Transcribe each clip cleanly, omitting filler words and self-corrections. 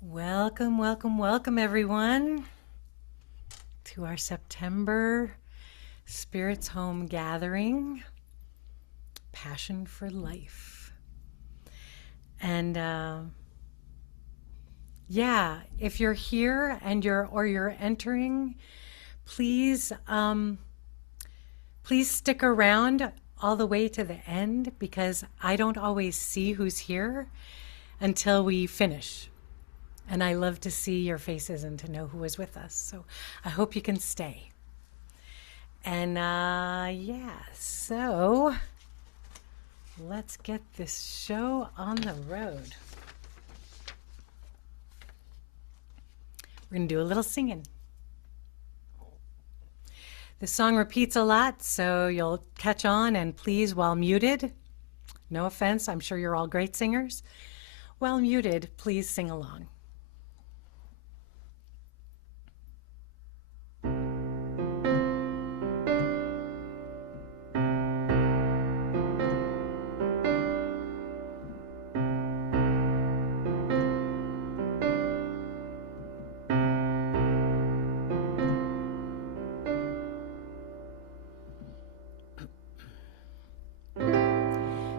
Welcome, welcome, welcome, everyone, to our September Spirits Home gathering, Passion for Life. And yeah, if you're here and you're entering, please please stick around all the way to the end because I don't always see who's here until we finish. And I love to see your faces and to know who is with us. So I hope you can stay. And yeah, so let's get this show on the road. We're going to do a little singing. The song repeats a lot, so you'll catch on. And please, while muted, no offense, I'm sure you're all great singers. While muted, please sing along.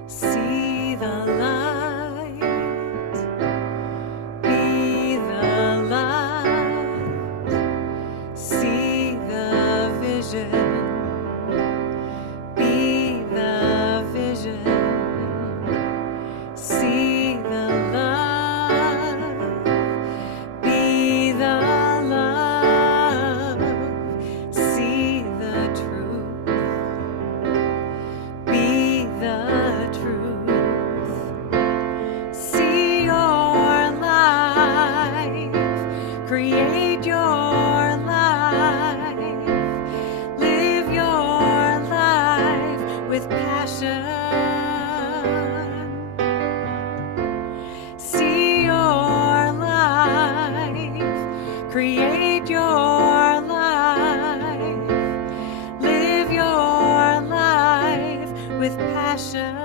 See the light, be the light, see the vision, be the vision, see the love, be the love, see the truth, be the truth. See your life, create your life, live your life with passion. See your life, create your life, live your life with passion.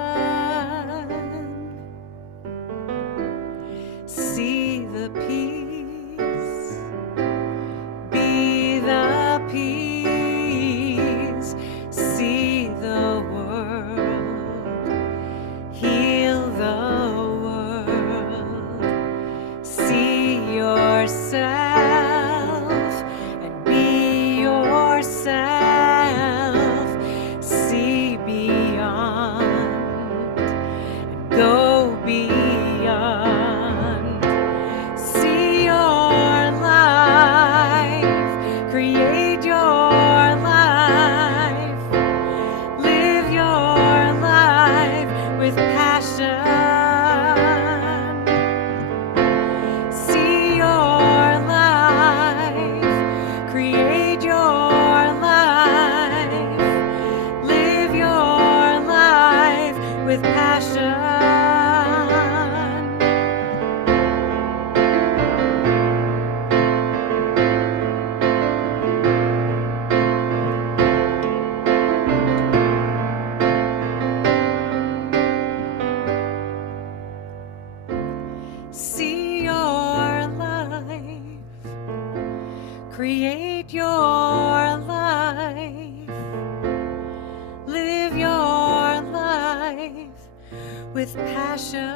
See the peace, be the peace, see the world, heal the world, see yourself and be yourself, see beyond and go beyond. See your life, create your life, live your life with passion. See your life, create your life, live your life with passion. See your life, create your life, live your life with passion.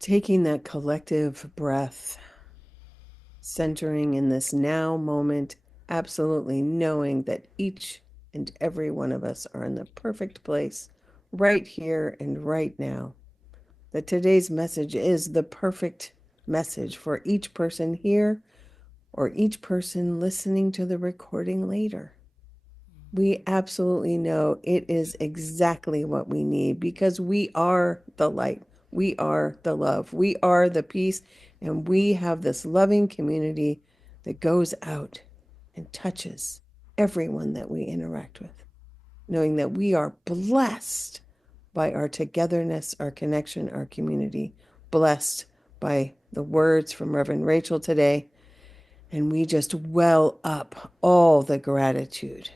Taking that collective breath, centering in this now moment, absolutely knowing that each and every one of us are in the perfect place right here and right now. That today's message is the perfect message for each person here or each person listening to the recording later. We absolutely know it is exactly what we need because we are the light. We are the love. We are the peace. And we have this loving community that goes out and touches everyone that we interact with, knowing that we are blessed by our togetherness, our connection, our community, blessed by the words from Reverend Rachel today. And we just well up all the gratitude,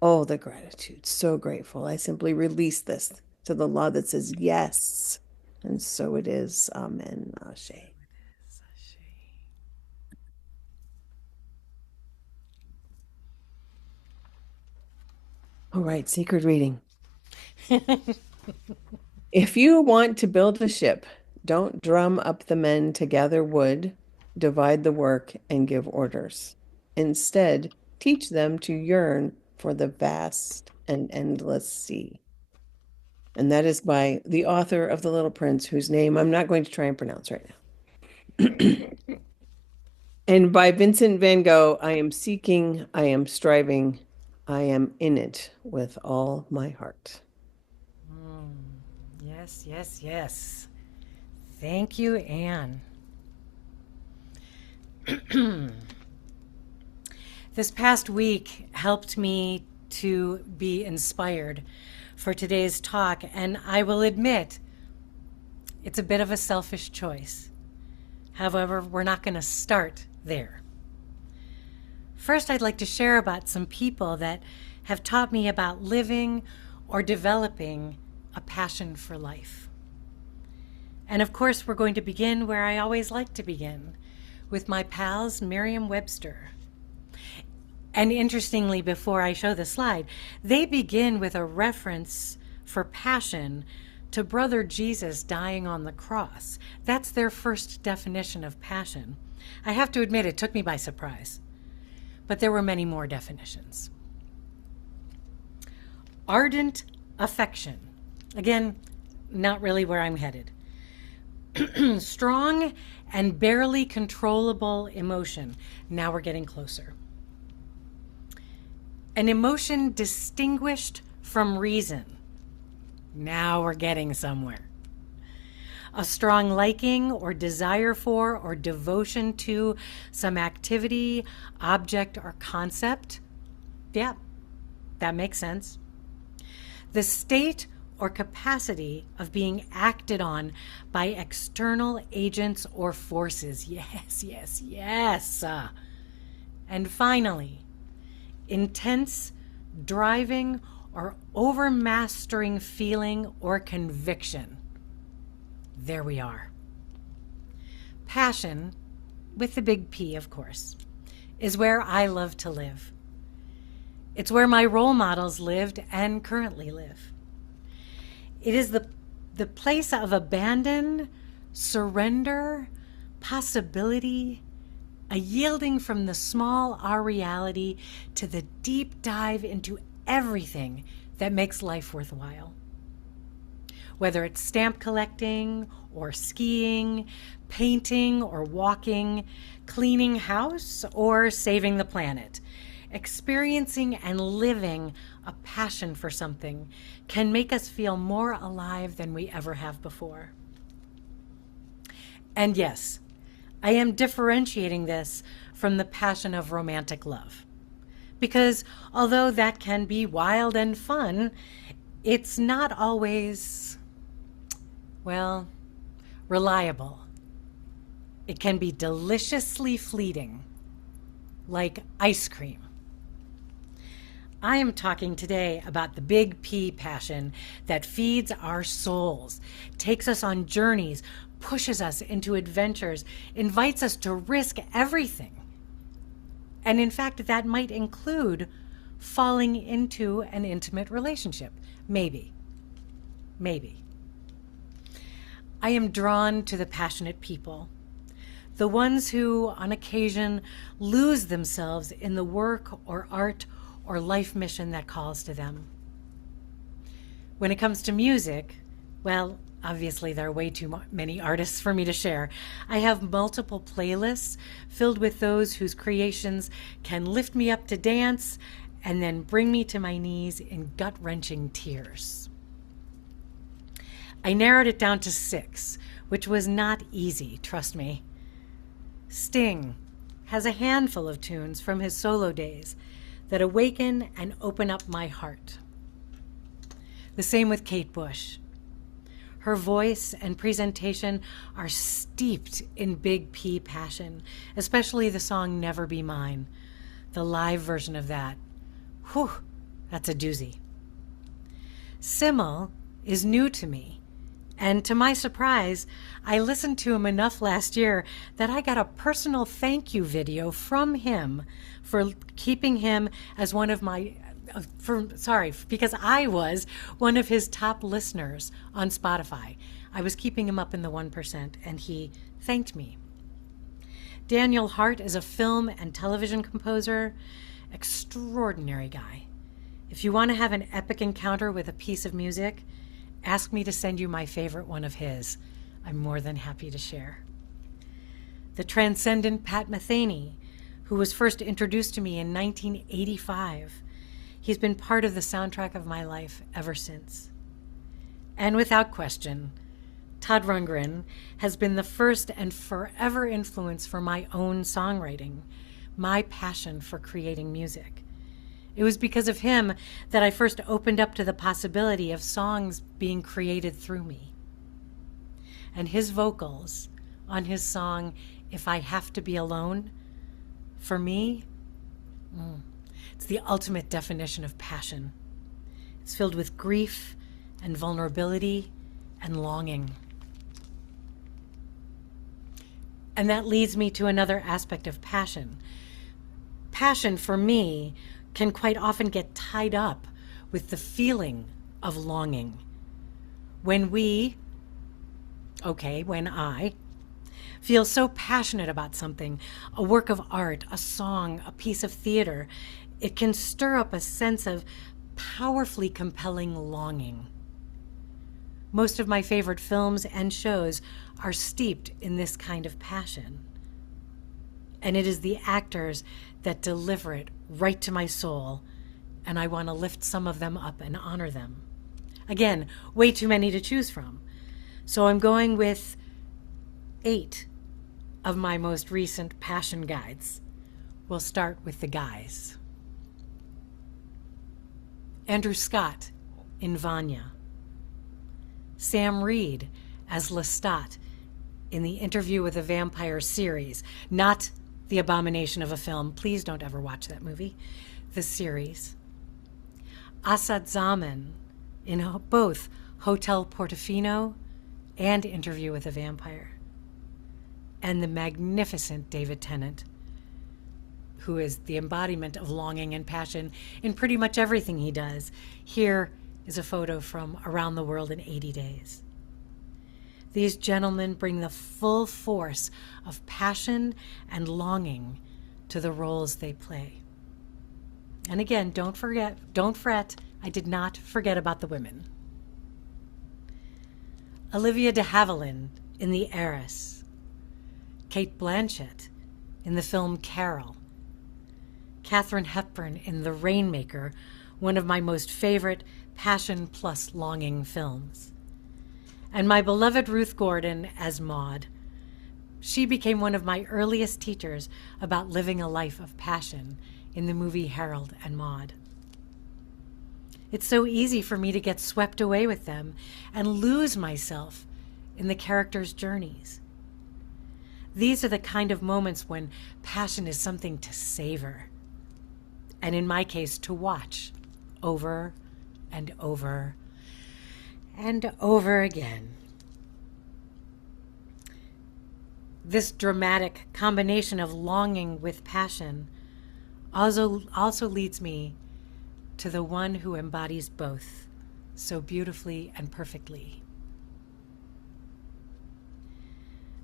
all the gratitude. So grateful. I simply release this to the law that says yes. And so it is. Amen. Ashe. All right, sacred reading. If you want to build a ship, don't drum up the men to gather wood, divide the work, and give orders. Instead, teach them to yearn for the vast and endless sea. And that is by the author of The Little Prince, whose name I'm not going to try and pronounce right now. And by Vincent van Gogh, I am seeking, I am striving, I am in it with all my heart. Yes, yes, yes. Thank you, Anne. This past week helped me to be inspired for today's talk, and I will admit it's a bit of a selfish choice. However, we're not going to start there. First, I'd like to share about some people that have taught me about living or developing a passion for life. And of course, we're going to begin where I always like to begin, with my pals Merriam-Webster. And interestingly, before I show the slide, they begin with a reference for passion to Brother Jesus dying on the cross. That's their first definition of passion. I have to admit, it took me by surprise, but there were many more definitions. Ardent affection. Again, not really where I'm headed. Strong and barely controllable emotion. Now we're getting closer. An emotion distinguished from reason. Now we're getting somewhere. A strong liking or desire for or devotion to some activity, object, or concept. Yeah, that makes sense. The state or capacity of being acted on by external agents or forces. Yes, yes, yes. And finally, intense, driving, or overmastering feeling or conviction. There we are. Passion, with the big P, of course, is where I love to live. It's where my role models lived and currently live. It is the place of abandon, surrender, possibility, a yielding from the small R reality to the deep dive into everything that makes life worthwhile. Whether it's stamp collecting or skiing, painting or walking, cleaning house or saving the planet, experiencing and living a passion for something can make us feel more alive than we ever have before. And yes, I am differentiating this from the passion of romantic love. Because although that can be wild and fun, it's not always, well, reliable. It can be deliciously fleeting, like ice cream. I am talking today about the big P passion that feeds our souls, takes us on journeys, pushes us into adventures, invites us to risk everything. And in fact, that might include falling into an intimate relationship. Maybe. Maybe. I am drawn to the passionate people, the ones who, on occasion, lose themselves in the work or art or life mission that calls to them. When it comes to music, well, obviously there are way too many artists for me to share. I have multiple playlists filled with those whose creations can lift me up to dance and then bring me to my knees in gut-wrenching tears. I narrowed it down to 6, which was not easy, trust me. Sting has a handful of tunes from his solo days that awaken and open up my heart. The same with Kate Bush. Her voice and presentation are steeped in Big P passion, especially the song Never Be Mine. The live version of that, whew, that's a doozy. Simmel is new to me, and to my surprise, I listened to him enough last year that I got a personal thank you video from him for keeping him as one of my because I was one of his top listeners on Spotify. I was keeping him up in the 1%, and he thanked me. Daniel Hart is a film and television composer, extraordinary guy. If you want to have an epic encounter with a piece of music, ask me to send you my favorite one of his. I'm more than happy to share. The transcendent Pat Metheny, who was first introduced to me in 1985. He's been part of the soundtrack of my life ever since. And without question, Todd Rundgren has been the first and forever influence for my own songwriting, my passion for creating music. It was because of him that I first opened up to the possibility of songs being created through me. And his vocals on his song, If I Have to Be Alone, for me, it's the ultimate definition of passion. It's filled with grief and vulnerability and longing. And that leads me to another aspect of passion. Passion, for me, can quite often get tied up with the feeling of longing. When I feel so passionate about something, a work of art, a song, a piece of theater, it can stir up a sense of powerfully compelling longing. Most of my favorite films and shows are steeped in this kind of passion. And it is the actors that deliver it right to my soul, and I want to lift some of them up and honor them. Again, way too many to choose from. So I'm going with 8 of my most recent passion guides. We'll start with the guys. Andrew Scott in Vanya. Sam Reed as Lestat in the Interview with a Vampire series, not The Abomination of a Film. Please don't ever watch that movie. The series. Asad Zaman in both Hotel Portofino and Interview with a Vampire. And the magnificent David Tennant, who is the embodiment of longing and passion in pretty much everything he does. Here is a photo from Around the World in 80 Days. These gentlemen bring the full force of passion and longing to the roles they play. And again, don't fret, I did not forget about the women. Olivia de Havilland in The Heiress. Kate Blanchett in the film Carol. Katharine Hepburn in The Rainmaker, one of my most favorite passion plus longing films. And my beloved Ruth Gordon as Maud. She became one of my earliest teachers about living a life of passion in the movie Harold and Maude. It's so easy for me to get swept away with them and lose myself in the characters' journeys. These are the kind of moments when passion is something to savor, and in my case, to watch over and over and over again. This dramatic combination of longing with passion also leads me to the one who embodies both so beautifully and perfectly.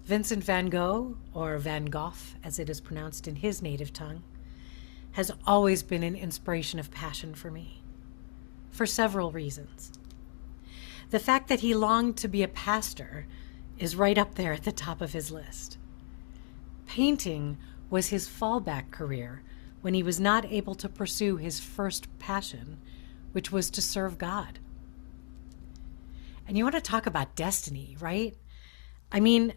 Vincent van Gogh, or Van Gogh as it is pronounced in his native tongue, has always been an inspiration of passion for me, for several reasons. The fact that he longed to be a pastor is right up there at the top of his list. Painting was his fallback career when he was not able to pursue his first passion, which was to serve God. And you want to talk about destiny, right? I mean,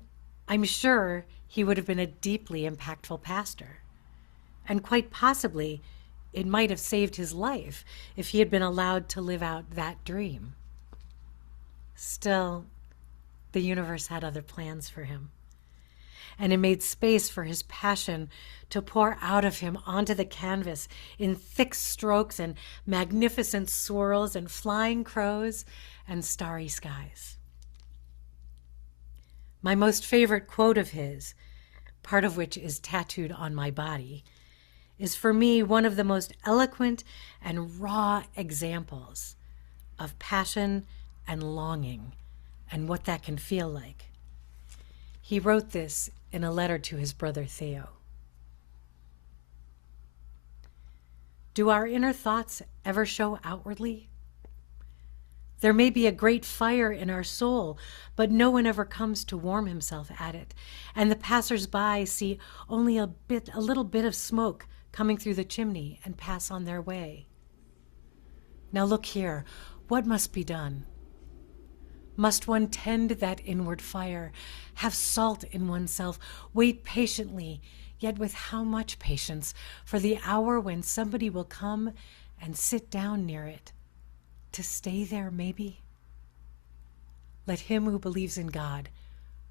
I'm sure he would have been a deeply impactful pastor. And quite possibly, it might have saved his life if he had been allowed to live out that dream. Still, the universe had other plans for him, and it made space for his passion to pour out of him onto the canvas in thick strokes and magnificent swirls and flying crows and starry skies. My most favorite quote of his, part of which is tattooed on my body, is for me one of the most eloquent and raw examples of passion and longing and what that can feel like. He wrote this in a letter to his brother Theo. Do our inner thoughts ever show outwardly? There may be a great fire in our soul, but no one ever comes to warm himself at it, and the passers-by see only a little bit of smoke coming through the chimney and pass on their way. Now look here, what must be done? Must one tend that inward fire, have salt in oneself, wait patiently, yet with how much patience, for the hour when somebody will come and sit down near it, to stay there maybe? Let him who believes in God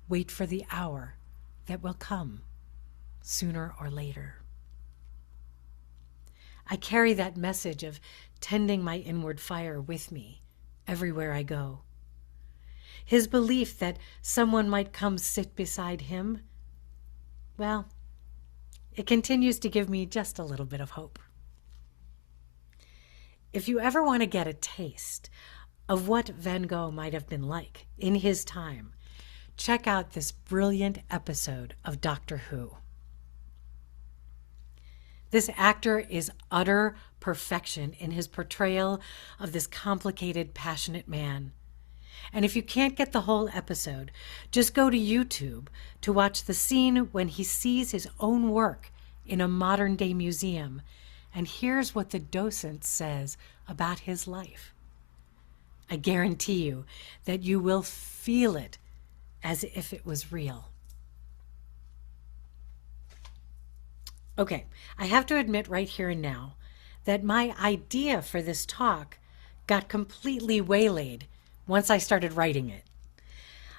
wait for the hour that will come, sooner or later. I carry that message of tending my inward fire with me everywhere I go. His belief that someone might come sit beside him, well, it continues to give me just a little bit of hope. If you ever want to get a taste of what Van Gogh might have been like in his time, check out this brilliant episode of Doctor Who. This actor is utter perfection in his portrayal of this complicated, passionate man. And if you can't get the whole episode, just go to YouTube to watch the scene when he sees his own work in a modern-day museum, and here's what the docent says about his life. I guarantee you that you will feel it as if it was real. Okay, I have to admit right here and now that my idea for this talk got completely waylaid once I started writing it.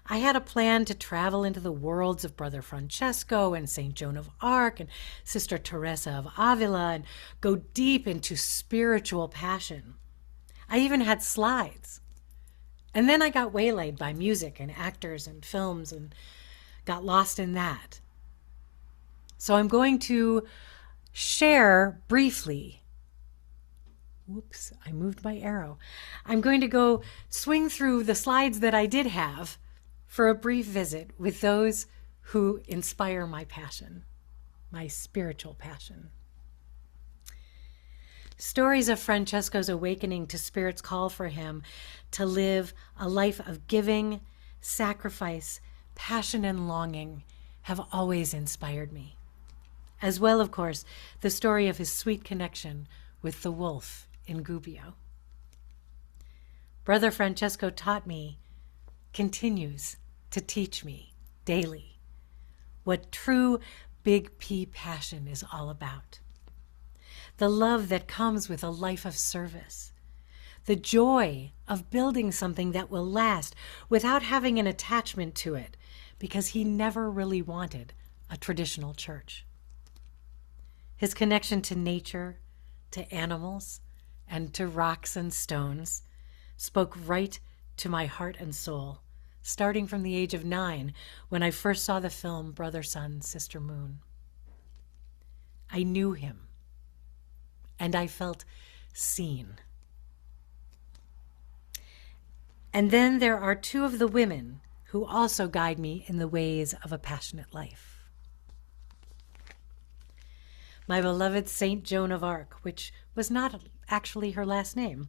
I had a plan to travel into the worlds of Brother Francesco and St. Joan of Arc and Sister Teresa of Avila and go deep into spiritual passion. I even had slides. And then I got waylaid by music and actors and films and got lost in that. So I'm going to share briefly. Whoops, I moved my arrow. I'm going to go swing through the slides that I did have for a brief visit with those who inspire my passion, my spiritual passion. Stories of Francesco's awakening to Spirit's call for him to live a life of giving, sacrifice, passion, and longing have always inspired me. As well, of course, the story of his sweet connection with the wolf in Gubbio. Brother Francesco taught me, continues to teach me daily, what true Big P passion is all about. The love that comes with a life of service. The joy of building something that will last without having an attachment to it, because he never really wanted a traditional church. His connection to nature, to animals, and to rocks and stones spoke right to my heart and soul, starting from the age of 9 when I first saw the film Brother Sun, Sister Moon. I knew him, and I felt seen. And then there are 2 of the women who also guide me in the ways of a passionate life. My beloved St. Joan of Arc, which was not actually her last name.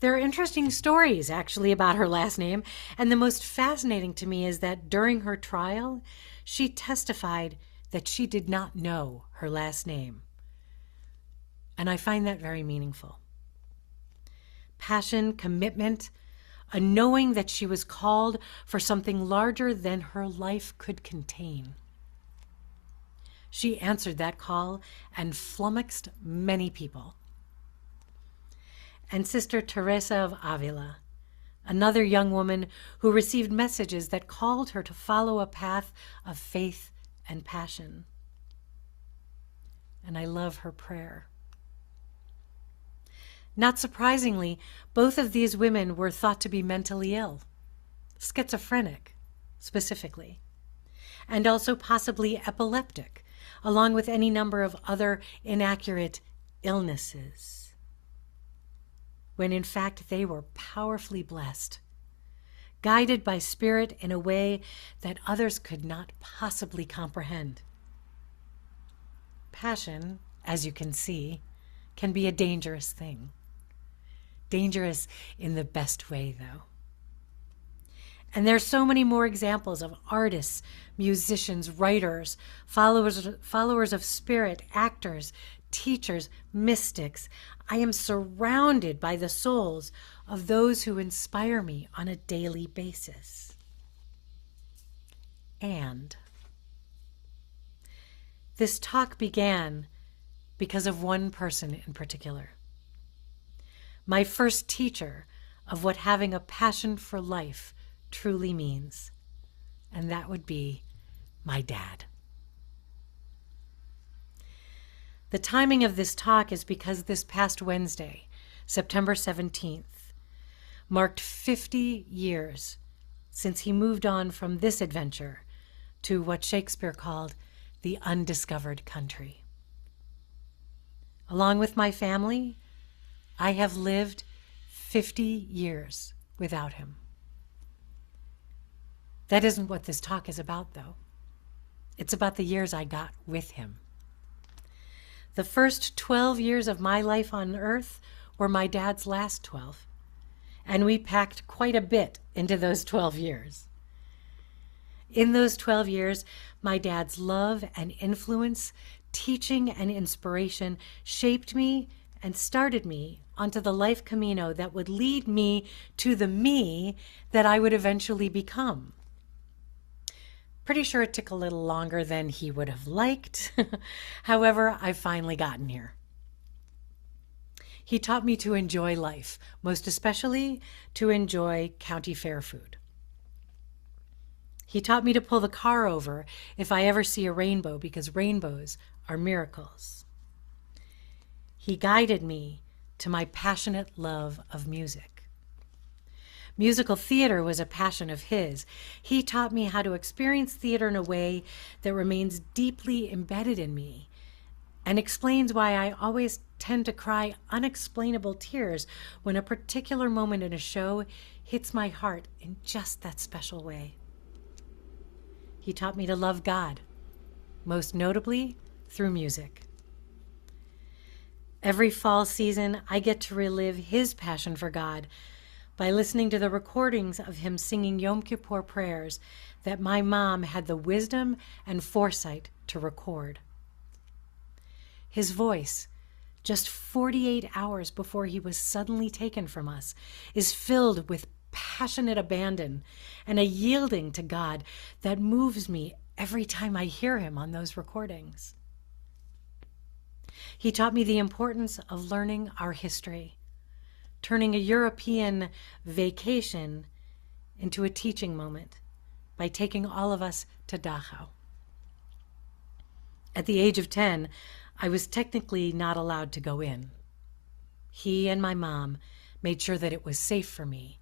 There are interesting stories actually about her last name, and the most fascinating to me is that during her trial, she testified that she did not know her last name. And I find that very meaningful. Passion, commitment, a knowing that she was called for something larger than her life could contain. She answered that call and flummoxed many people. And Sister Teresa of Avila, another young woman who received messages that called her to follow a path of faith and passion. And I love her prayer. Not surprisingly, both of these women were thought to be mentally ill, schizophrenic specifically, and also possibly epileptic, along with any number of other inaccurate illnesses, when in fact they were powerfully blessed, guided by Spirit in a way that others could not possibly comprehend. Passion, as you can see, can be a dangerous thing. Dangerous in the best way, though. And there's so many more examples of artists, musicians, writers, followers of Spirit, actors, teachers, mystics. I am surrounded by the souls of those who inspire me on a daily basis. And this talk began because of one person in particular. My first teacher of what having a passion for life truly means, and that would be my dad. The timing of this talk is because this past Wednesday, September 17th, marked 50 years since he moved on from this adventure to what Shakespeare called the undiscovered country. Along with my family, I have lived 50 years without him. That isn't what this talk is about, though. It's about the years I got with him. The first 12 years of my life on earth were my dad's last 12, and we packed quite a bit into those 12 years. In those 12 years, my dad's love and influence, teaching and inspiration shaped me and started me onto the life camino that would lead me to the me that I would eventually become. Pretty sure it took a little longer than he would have liked. However, I've finally gotten here. He taught me to enjoy life, most especially to enjoy county fair food. He taught me to pull the car over if I ever see a rainbow, because rainbows are miracles. He guided me to my passionate love of music. Musical theater was a passion of his. He taught me how to experience theater in a way that remains deeply embedded in me and explains why I always tend to cry unexplainable tears when a particular moment in a show hits my heart in just that special way. He taught me to love God, most notably through music. Every fall season, I get to relive his passion for God by listening to the recordings of him singing Yom Kippur prayers that my mom had the wisdom and foresight to record. His voice, just 48 hours before he was suddenly taken from us, is filled with passionate abandon and a yielding to God that moves me every time I hear him on those recordings. He taught me the importance of learning our history, turning a European vacation into a teaching moment by taking all of us to Dachau. At the age of 10, I was technically not allowed to go in. He and my mom made sure that it was safe for me,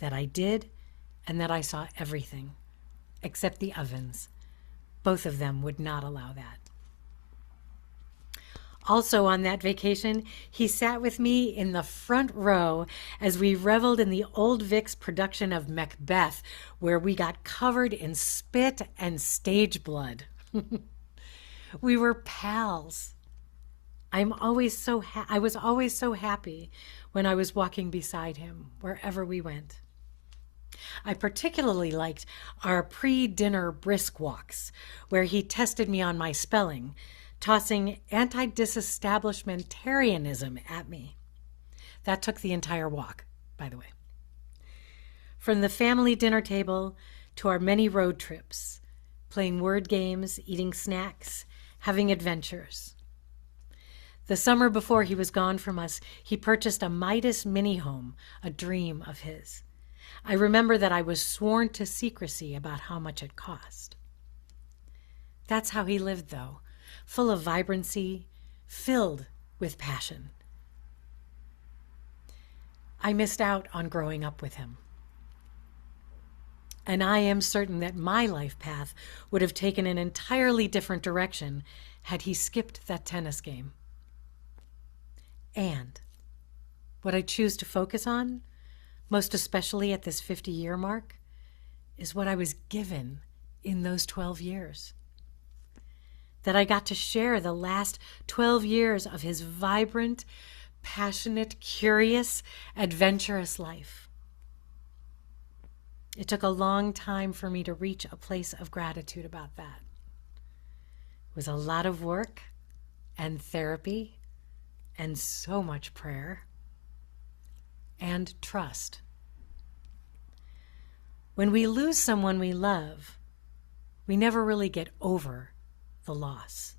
that I did, and that I saw everything, except the ovens. Both of them would not allow that. Also on that vacation, he sat with me in the front row as we reveled in the Old Vic's production of Macbeth, where we got covered in spit and stage blood. We were pals. I was always so happy when I was walking beside him, wherever we went. I particularly liked our pre-dinner brisk walks, where he tested me on my spelling, tossing anti-disestablishmentarianism at me. That took the entire walk, by the way. From the family dinner table to our many road trips, playing word games, eating snacks, having adventures. The summer before he was gone from us, he purchased a Midas mini home, a dream of his. I remember that I was sworn to secrecy about how much it cost. That's how he lived, though, full of vibrancy, filled with passion. I missed out on growing up with him. And I am certain that my life path would have taken an entirely different direction had he skipped that tennis game. And what I choose to focus on, most especially at this 50-year mark, is what I was given in those 12 years. That I got to share the last 12 years of his vibrant, passionate, curious, adventurous life. It took a long time for me to reach a place of gratitude about that. It was a lot of work and therapy and so much prayer and trust. When we lose someone we love, we never really get over the loss.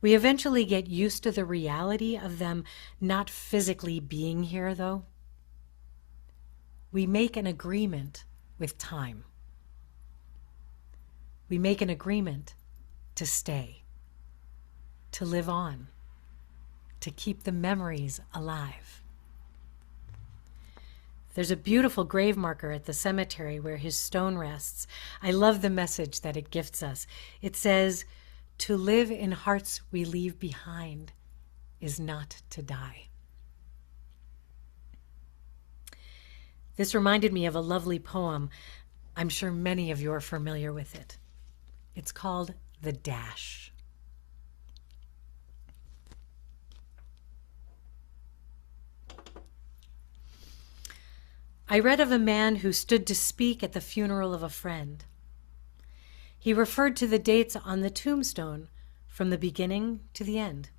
We eventually get used to the reality of them not physically being here, though. We make an agreement with time. We make an agreement to stay, to live on, to keep the memories alive. There's a beautiful grave marker at the cemetery where his stone rests. I love the message that it gifts us. It says, "To live in hearts we leave behind is not to die." This reminded me of a lovely poem. I'm sure many of you are familiar with it. It's called The Dash. I read of a man who stood to speak at the funeral of a friend. He referred to the dates on the tombstone from the beginning to the end.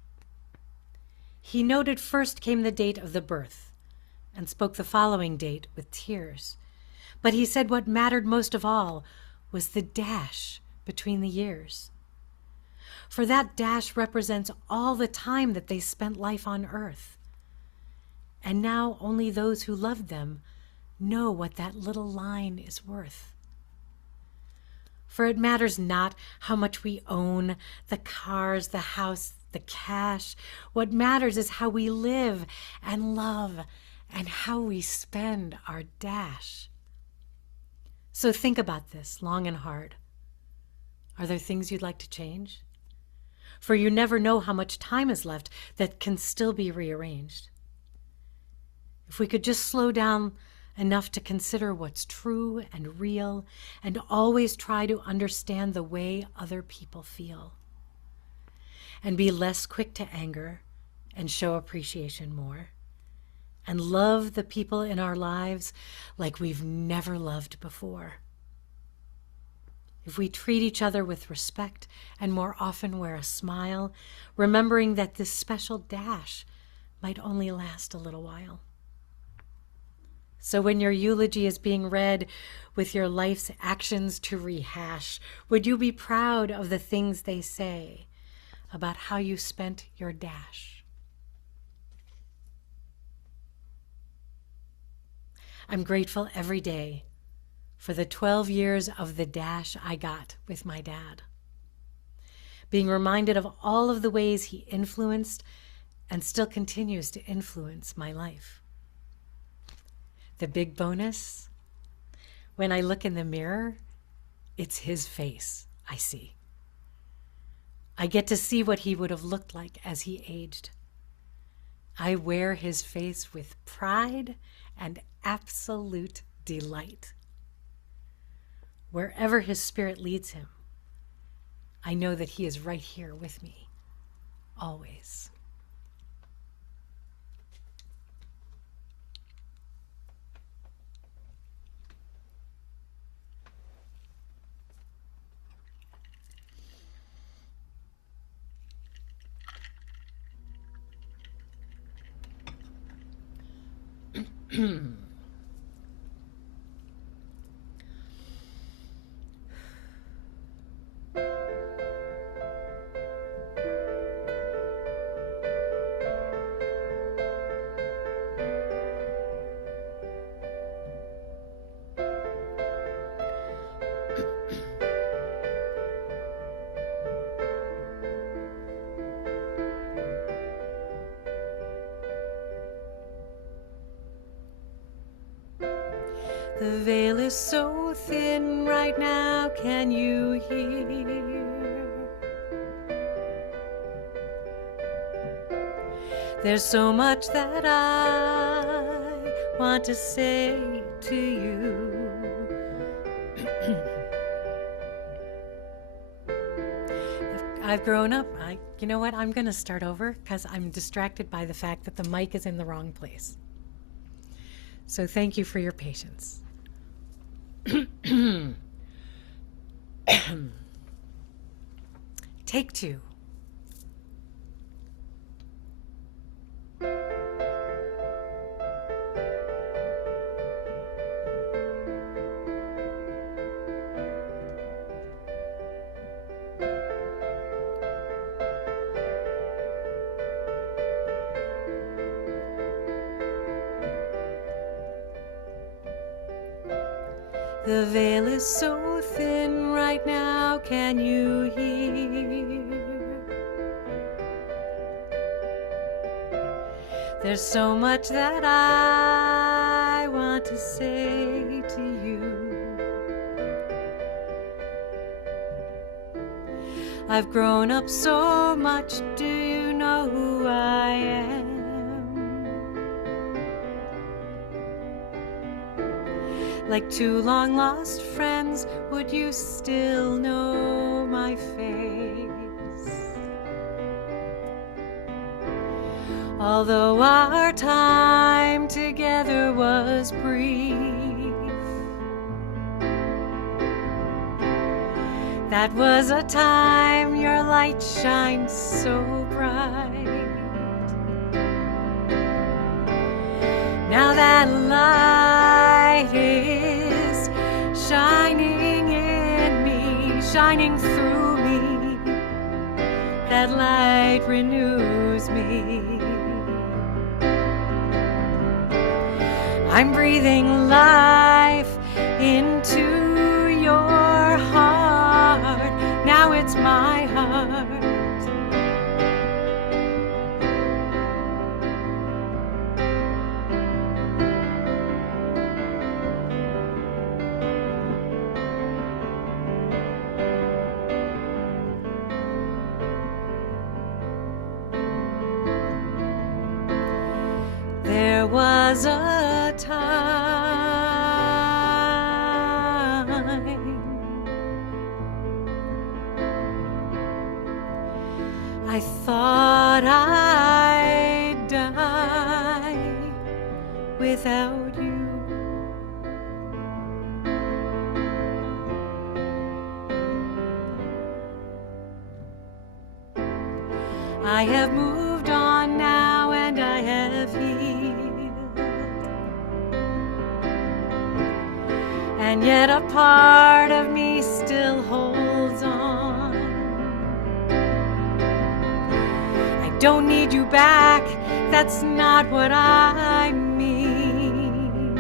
He noted first came the date of the birth and spoke the following date with tears. But he said what mattered most of all was the dash between the years. For that dash represents all the time that they spent life on earth. And now only those who loved them know what that little line is worth. For it matters not how much we own, the cars, the house, the cash. What matters is how we live and love and how we spend our dash. So think about this long and hard. Are there things you'd like to change? For you never know how much time is left that can still be rearranged. If we could just slow down enough to consider what's true and real and always try to understand the way other people feel. And be less quick to anger and show appreciation more. And love the people in our lives like we've never loved before. If we treat each other with respect and more often wear a smile, remembering that this special dash might only last a little while. So when your eulogy is being read with your life's actions to rehash, would you be proud of the things they say about how you spent your dash? I'm grateful every day for the 12 years of the dash I got with my dad. Being reminded of all of the ways he influenced and still continues to influence my life. The big bonus, when I look in the mirror, it's his face I see. I get to see what he would have looked like as he aged. I wear his face with pride and absolute delight. Wherever his spirit leads him, I know that he is right here with me, always. The veil is so thin right now, can you hear? There's so much that I want to say to you. I've grown up. You know what? I'm going to start over because I'm distracted by the fact that the mic is in the wrong place. So thank you for your patience. Take two. The veil is so thin right now, can you hear? There's so much that I want to say to you. I've grown up so much, do you know who I am? Like two long-lost friends, would you still know my face? Although our time together was brief, that was a time your light shined so bright. Now that light is shining in me, shining through me. That light renews me. I'm breathing life into your heart. Now it's my heart. There was a time I thought I'd die without you. I have moved on now and I have healed, and yet a part of me still holds on. I don't need you back, that's not what I mean.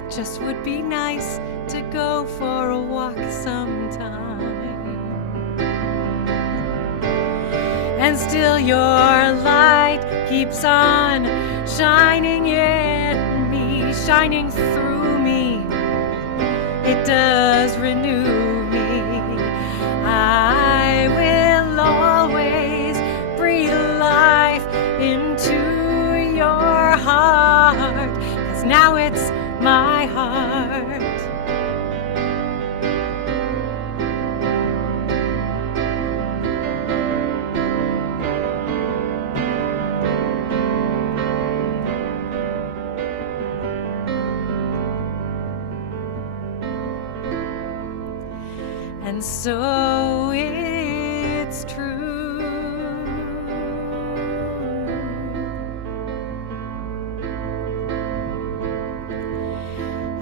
It just would be nice to go for a walk sometime. And still your light keeps on shining in me, shining through me. It does renew me. I will always breathe life into your heart, 'cause now it's my heart. And so it's true.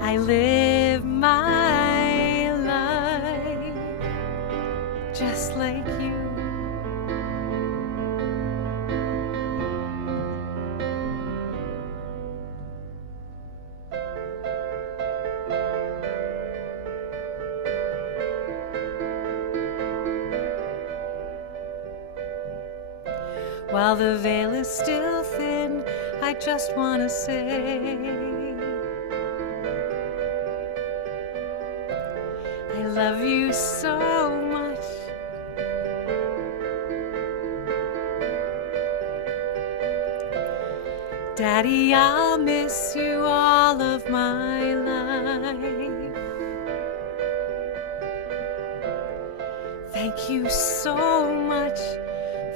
I live my life just like you. While the veil is still thin, I just want to say love you so much. Daddy, I'll miss you all of my life. Thank you so much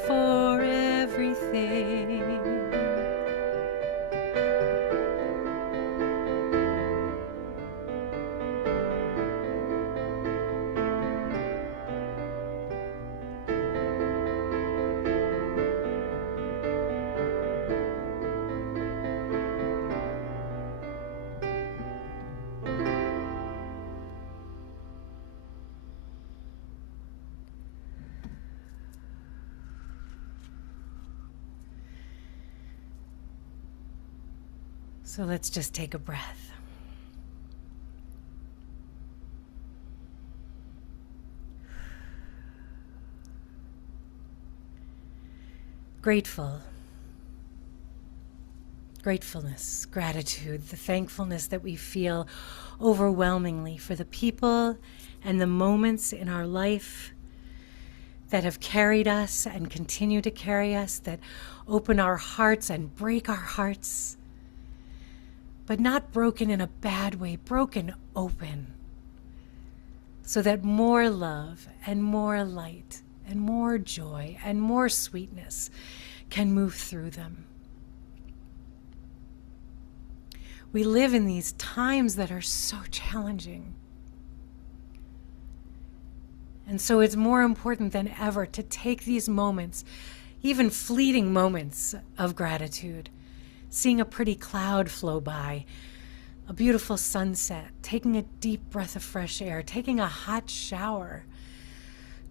for everything. So let's just take a breath. Gratefulness, gratitude, the thankfulness that we feel overwhelmingly for the people and the moments in our life that have carried us and continue to carry us, that open our hearts and break our hearts, but not broken in a bad way, broken open, so that more love and more light and more joy and more sweetness can move through them. We live in these times that are so challenging. And so it's more important than ever to take these moments, even fleeting moments of gratitude, seeing a pretty cloud flow by, a beautiful sunset, taking a deep breath of fresh air, taking a hot shower,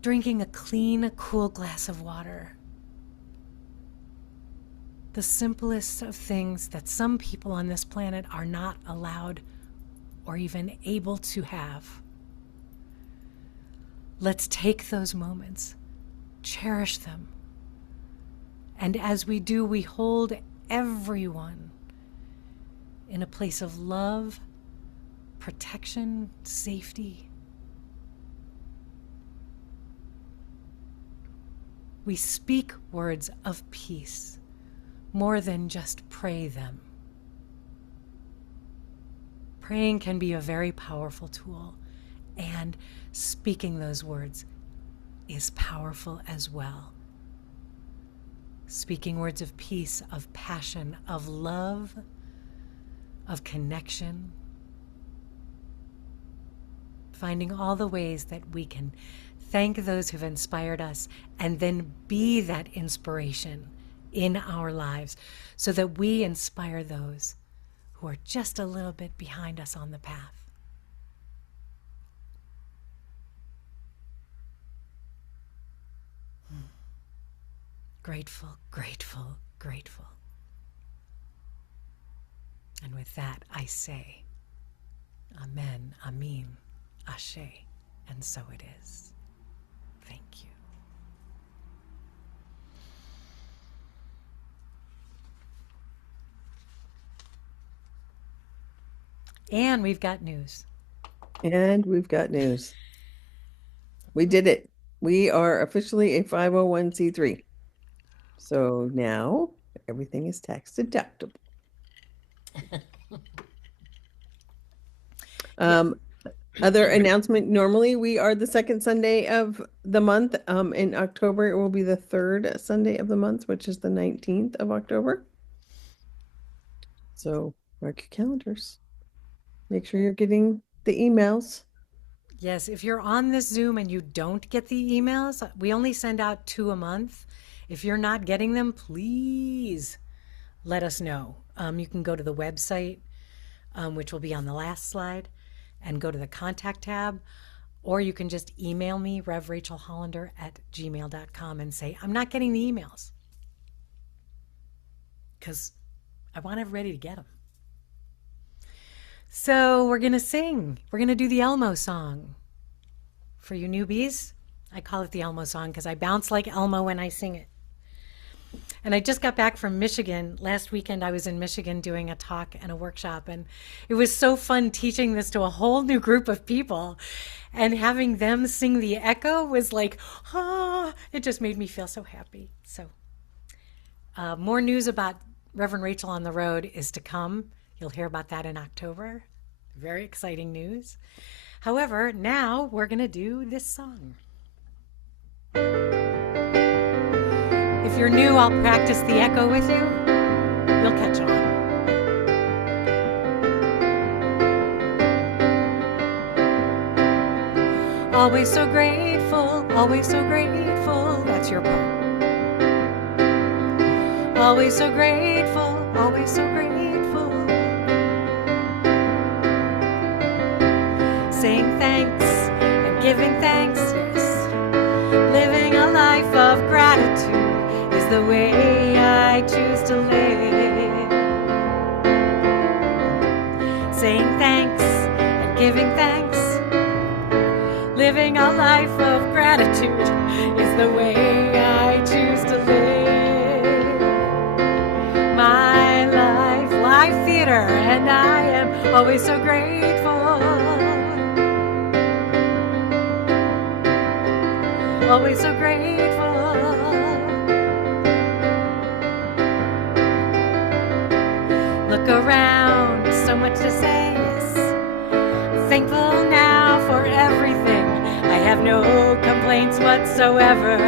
drinking a clean, cool glass of water. The simplest of things that some people on this planet are not allowed or even able to have. Let's take those moments, cherish them, and as we do, we hold everyone in a place of love, protection, safety. We speak words of peace more than just pray them. Praying can be a very powerful tool, and speaking those words is powerful as well. Speaking words of peace, of passion, of love, of connection. Finding all the ways that we can thank those who've inspired us and then be that inspiration in our lives so that we inspire those who are just a little bit behind us on the path. Grateful, grateful, grateful. And with that, I say, Amen, Amin, Ashe, and so it is. Thank you. And we've got news. And we've got news. We did it. We are officially a 501c3. So now everything is tax deductible. Other announcement, normally we are the second Sunday of the month. In October, it will be the third Sunday of the month, which is the 19th of October. So mark your calendars. Make sure you're getting the emails. Yes, if you're on this Zoom and you don't get the emails, we only send out 2 a month. If you're not getting them, please let us know. You can go to the website, which will be on the last slide, and go to the contact tab, or you can just email me, revrachelhollander@gmail.com, and say, I'm not getting the emails, because I want everybody to get them. So we're going to sing. We're going to do the Elmo song. For you newbies, I call it the Elmo song because I bounce like Elmo when I sing it. And I just got back from Michigan. Last weekend, I was in Michigan doing a talk and a workshop. And it was so fun teaching this to a whole new group of people. And having them sing the echo was like, it just made me feel so happy. So more news about Reverend Rachel on the road is to come. You'll hear about that in October. Very exciting news. However, now we're going to do this song. If you're new, I'll practice the echo with you. You'll catch on. Always so grateful, always so grateful. That's your part. Always so grateful, always so grateful. Saying thanks and giving thanks, yes. Living a life of gratitude is the way I choose to live. Saying thanks and giving thanks. Living a life of gratitude is the way I choose to live. My life theater, and I am always so grateful. Always so grateful. Look around, so much to say, yes. Thankful now for everything. I have no complaints whatsoever.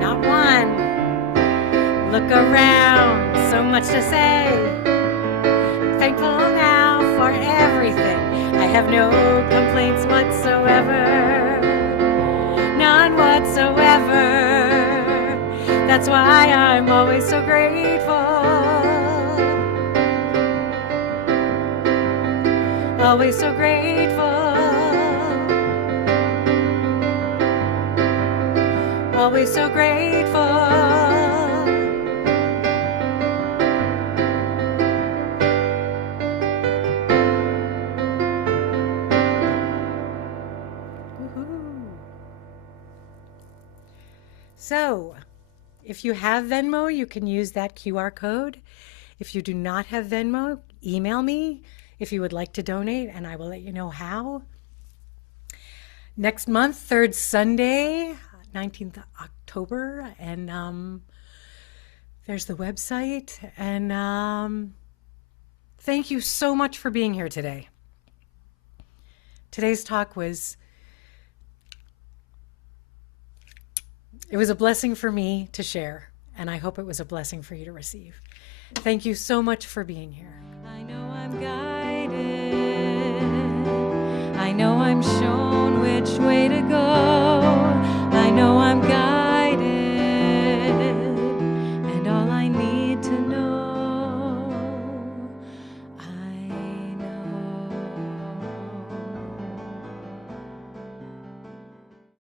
Not one. Look around, so much to say. Thankful now for everything. I have no complaints whatsoever. None whatsoever. That's why I'm always so grateful. Always so grateful. Always so grateful. So, if you have Venmo, you can use that QR code. If you do not have Venmo, email me if you would like to donate, and I will let you know how. Next month, third Sunday, 19th October, and there's the website. And thank you so much for being here today. Today's talk was a blessing for me to share, and I hope it was a blessing for you to receive. Thank you so much for being here. I know I'm guided. I know I'm shown which way to go. I know